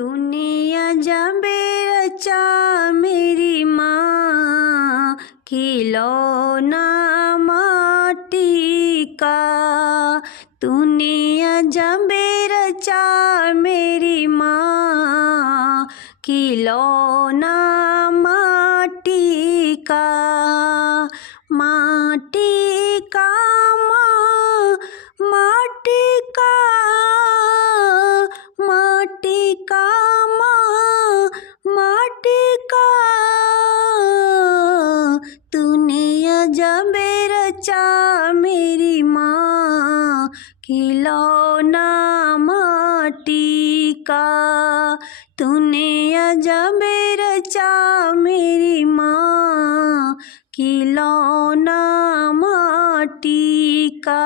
तूने अजबे रचा मेरी माँ, खिलौना माटी का। तूने अजबे रचा मेरी माँ, खिलौना माटी का। माटी का माँ, माटी का, माटी का माँ, माटी का। तूने अजबे रचा मेरी माँ, खिलौना माटी का। तूने अजबे रचा मेरी माँ, खिलौना माटी का।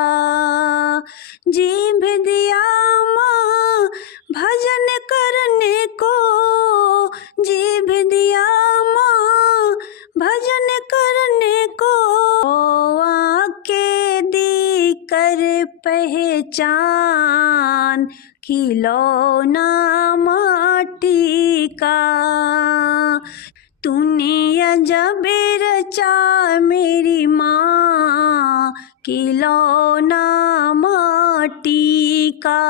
जीभ दिया माँ भजन करने को, जीभ दिया माँ भजन करने को। आके दी कर पहचान, खिलौना माटी का। तूने अजबे रचा मेरी माँ, खिलौना माटी का।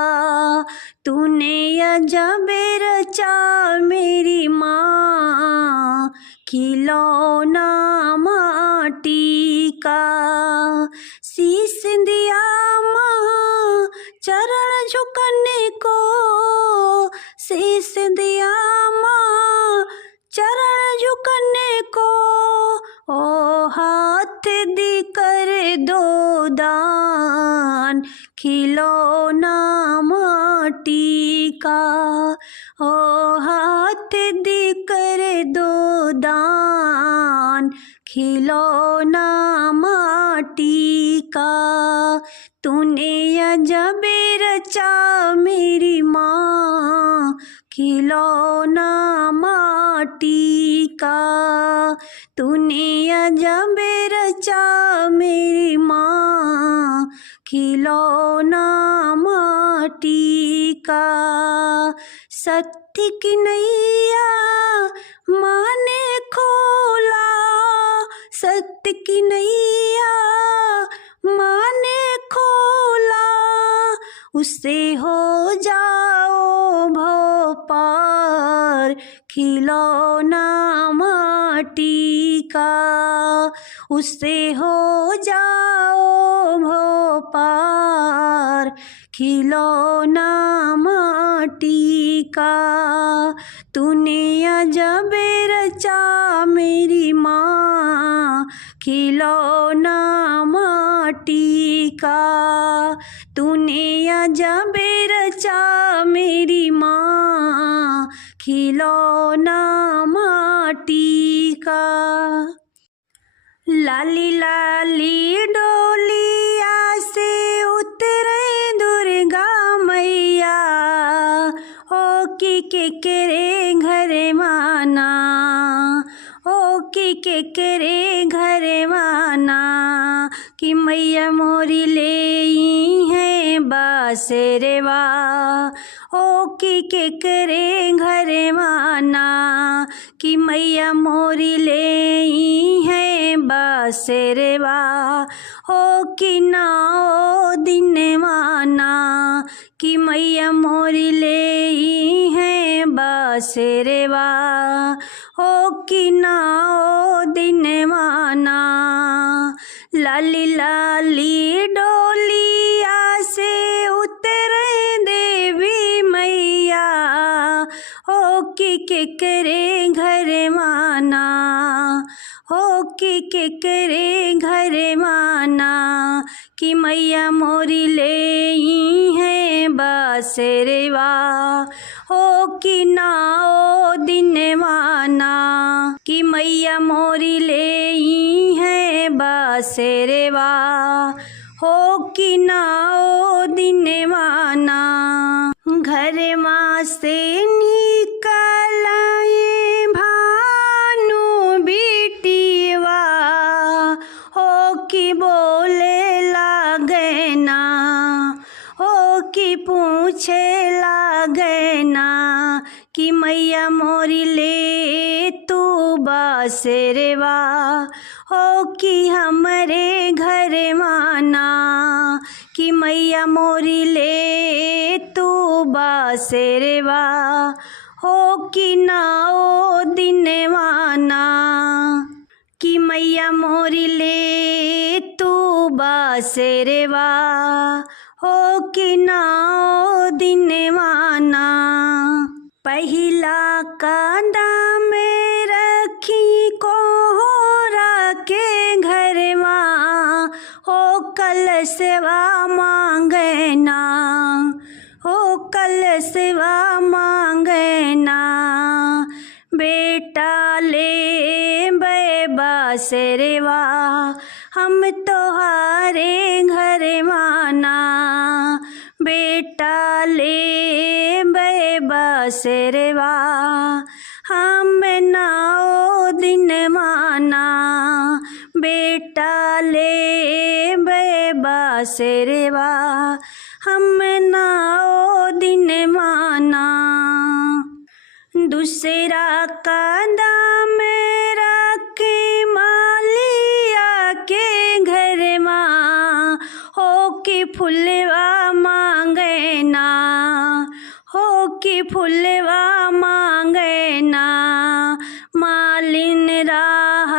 तूने अजबे रचा मेरी माँ, खिलौना माटी का। शीश दिया माँ चरण झुकने को, शीश दिया माँ चरण झुकने को। ओ हाथ दी कर दो दान, खिलौना माटी का। ओ हाथ दी कर दो दान, खिलौना माटी का। तूने अजबे रचा मेरी माँ, खिलौना माटी का। तूने अजबे रचा मेरी माँ, खिलौना माटी का। सत्य की नैया माँ ने खोला, सत्य की नैया माँ ने खोला। उससे हो जाओ भव पार, खिलौना माटी का। उससे हो जाओ भव पार, खिलौना माटी का। तूने अजबे रचा मेरी माँ, खिलौना माटी का। तूने अजबे रचा मेरी माँ, खिलौना माटी का। लाली लाली डोलिया से उतरे दुर्गा मैया, ओ की केकरे घरे माना, ओ की केकरे घरे माना। कि मैया मोरी ले है बासेरवा, ओ की केकरे घरे माना। कि मैया मोरी ले है बासेरवा, हो कि ना ओ दिन माना। कि मैया मोरी ले है बासेरवा, हो कि ना ओ दिन माना। लाली लाली डोलिया से उतरे देवी मैया, हो कि केकरे घर माना, हो कि केकरे घर माना। कि मैया मोरी ले है बासेरवा, हो कि ना ओ दिन माना। कि मैया मोरी ले है बासेरवा, हो कि ना ओ दिन माना। घर माँ से निकल आए भानु बिटिवा, हो कि बोले लागे ना, हो कि पूछे लागे ना। कि मैया मोरी ले तू बासेरवा हो कि हमरे घर माना, कि मैया मोरी ले तू बासेरवा हो कि नाओ दिनवाना, कि मैया मोरी ले तू बासेरवा हो कि नाओ दिनवाना। पहिला कांदा में रखी कोहरा के घरवा हो कलशवा मांगना, हो कलशवा मांगना। बेटा ले बासेरवा हम तोहारे घर माना, बेटा ले बासेरवा हम नाओ दिन माना, बेटा ले बासेरवा हम नाओ दिन माना। दूसरा कांदा में रखी मालिया के घर माँ हो कि फुलवा मांगना, हो कि फुलवा मांगना। मालिन राह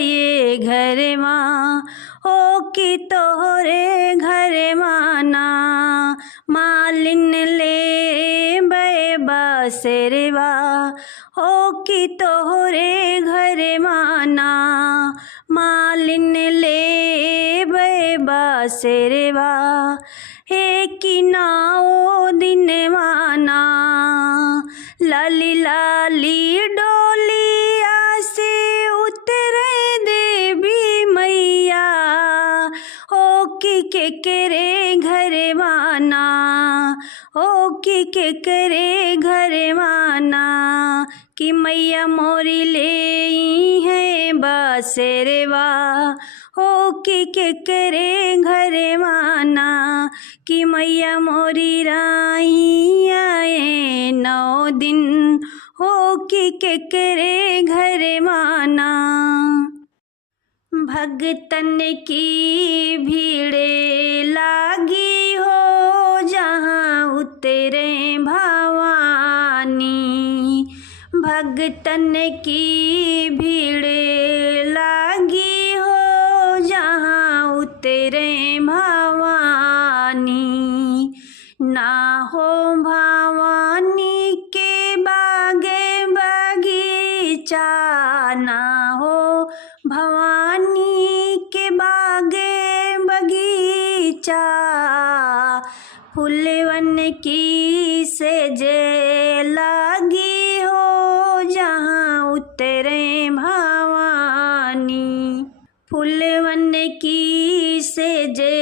ये घर माँ हो कि तोहरे घर माना, मालिन ले बासेरवा हो कि तोहरे घर माना, मालिन ले बासेरवा हे कि नाओ दिनवाना। लाली लाली डोलिया से उतरे देवी मैया हो कि केकरे घर माना, हो कि केकरे घर माना। कि मैया मोरी ले है बासेरवा हो कि केकरे घर माना, कि मैया मोरी राही आए 9 दिन हो कि केकरे घर माना। भगतन की भीड़े लागी हो जहाँ उतरे भवानी, भगतन की भीड़े लागी हो जहाँ उतरे भवानी। ना हो भवानी के बागे बगीचा, ना हो भवानी के बागे बगीचा। फूलवन की सेजे लागी हो जहाँ उतरे भवानी, फूलवन की सेजे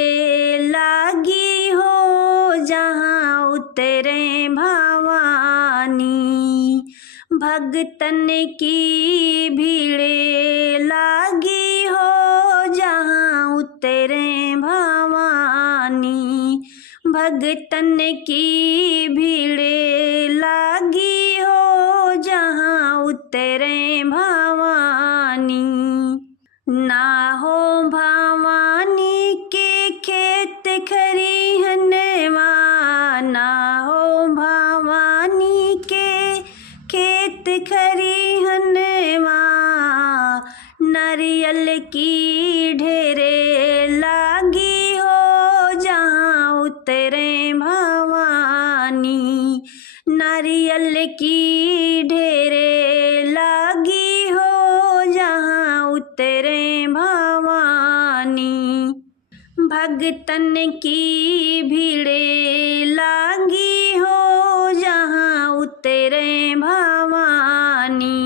लागी हो जहाँ उतरे भवानी। भगतन की भीड़े लागी हो जहाँ उतरे भवानी, भगतन की भीड़े लागी हो जहाँ उतरे भवानी। ना हो भवानी के खेत खरिहनवा, ना हो भवानी के खेत खरिहनवा। नारियल की ढेरे लागी हो जहाँ उतरे भवानी, नारियल की ढेरे लागी हो जहाँ उतरे भवानी। भगतन की भीड़े लागी हो जहाँ उतरे भवानी,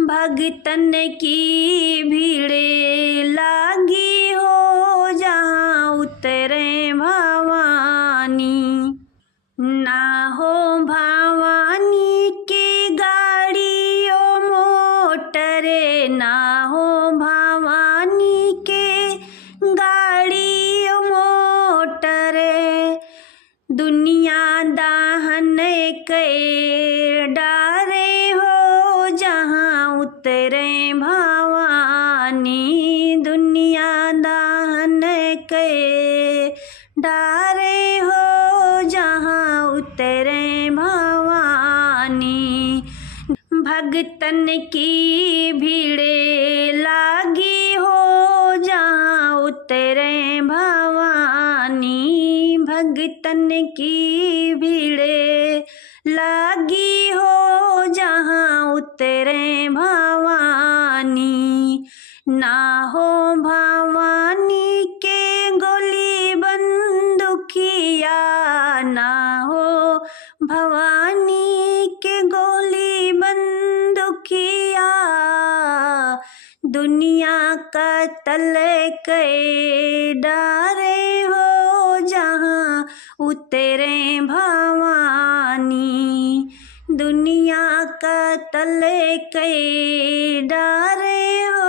भगतन की भीड़े लागी हो जहाँ उतरे भवानी। ना हो भवानी की गाड़ियों मोटरे, ना हो भवानी के गाड़ियों मोटरे। दुनिया दाहन के डारे हो जहाँ उतरे भवानी, दुनिया दान के डारे हो जहाँ उतरे भवानी। भगतन की भीड़े लागी हो जहाँ उतरे भवानी, भगतन की भीड़े लागी हो जहाँ उतरे भवानी। ना हो भवानी के गोली बंदुकिया, ना हो भवानी के गोली बंदुकिया, दुनिया का तल के डारे हो जहाँ उतरे भवानी, दुनिया का तल के डारे हो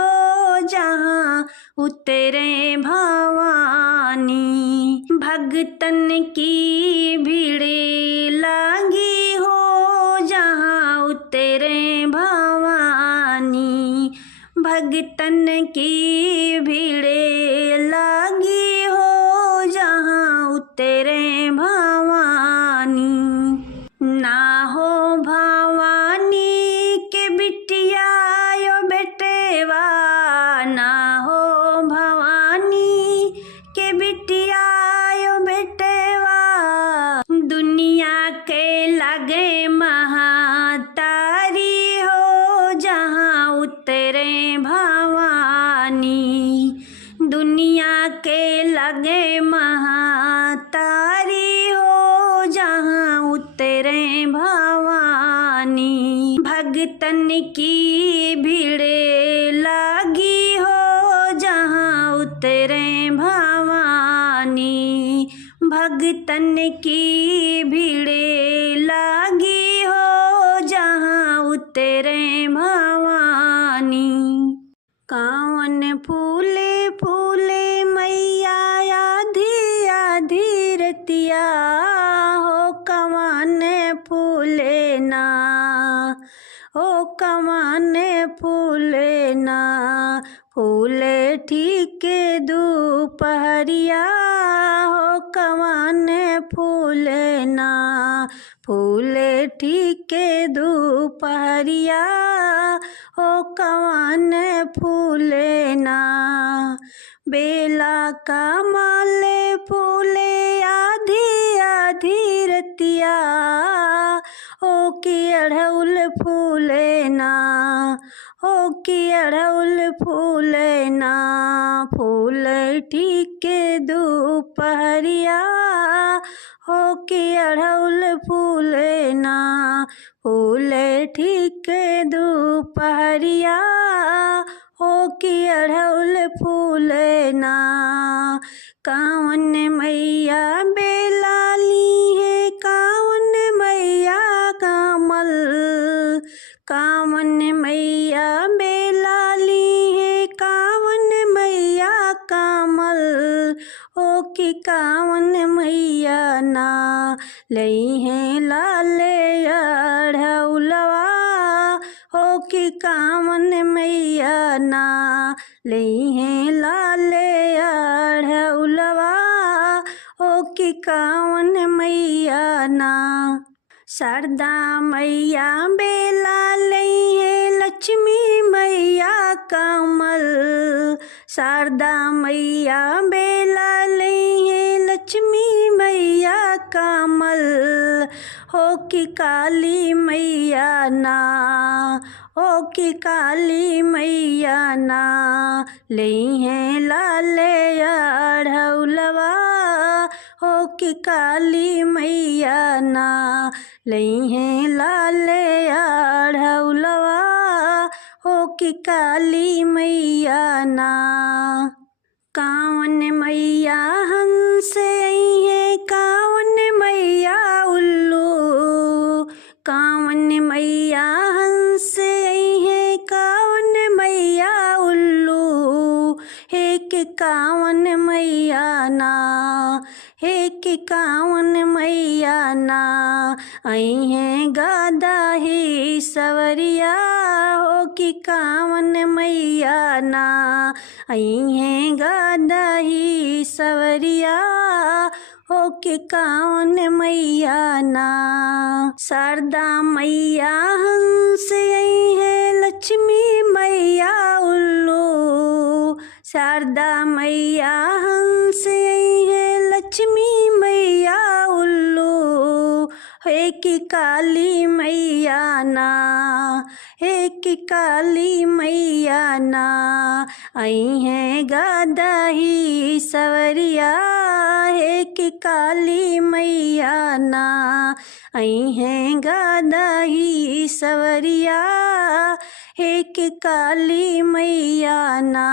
जहाँ उतरे भवानी। भगतन की भीड़े लागी हो जहाँ उतरे भवानी, भगतन की भीड़े लागी हो जहाँ उतरे भवानी। ना हो भवानी के बिटिया यो बेटेवा, ना हो भवानी के बिटिया यो बेटेवा, दुनिया के लगे महातारी हो जहाँ उतरे भवानी, दुनिया के लगे महातारी हो जहाँ उतरे भवानी। भगतन की भीड़े लागी हो जहाँ उतरे भवानी, भगतन की भीड़े लागी हो जहाँ उतरे भवानी। कावन फूले फूले मैया आधी आधी रतिया हो, कवन फूले ना हो, कवन फूले ना, फूले ठीक दोपहरिया हो, कवन फूले ना, फूले ठीक दोपहरिया हो, कवन फूले ना। बेला का माले फूले आधी आधी रतिया हो, कि अड़हुल फूले ना हो, कि अड़हुल फूले ना, फूल ठीक दोपहरिया हो, कि अड़हुल फूले ना, फूल ठीक दोपहरिया हो, कि अड़हुल फूले ना। कावन मैया बेला ली है, कावन मैया कमल, कावन मैया बेला ली है, कावन मैया कमल हो, कि कावन मैया ना लई है लाले अड़हुलवा हो, कि कावन मैया ना लई है लाले अड़हुलवा हो, कि कावन मैया ना। शारदा मैया बेला लई है, लक्ष्मी मैया कमल, शारदा मैया बेला लई है, लक्ष्मी मैया कमल हो, कि काली मैया ना हो, कि काली मैया ना लई है लाले अड़हुलवा हो, कि काली मैया ना लई है लाले अड़हुलवा हो, कि काली मैया ना। कावन मैया हंस आई है, कावन मैया उल्लू, कावन मैया हंस आई है, कावन मैया उल्लू, हे कि कावन मैया ना हे कि कावन मैया ना आई हैं गादा ही सवरिया हो कि कावन मैया ना आई हैं गादा ही सवरिया हो कि कावन मैया ना। शारदा मैया हंस आई है लक्ष्मी मैया उल्लू शारदा मैया हंस आई है लक्ष्मी मैया उल्लू हे कि काली मैया ना हे कि काली मैया ना आई हैं गादा ही सवरिया हे कि काली मैया ना आई हैं गादा ही सवरिया हे कि काली मैया ना।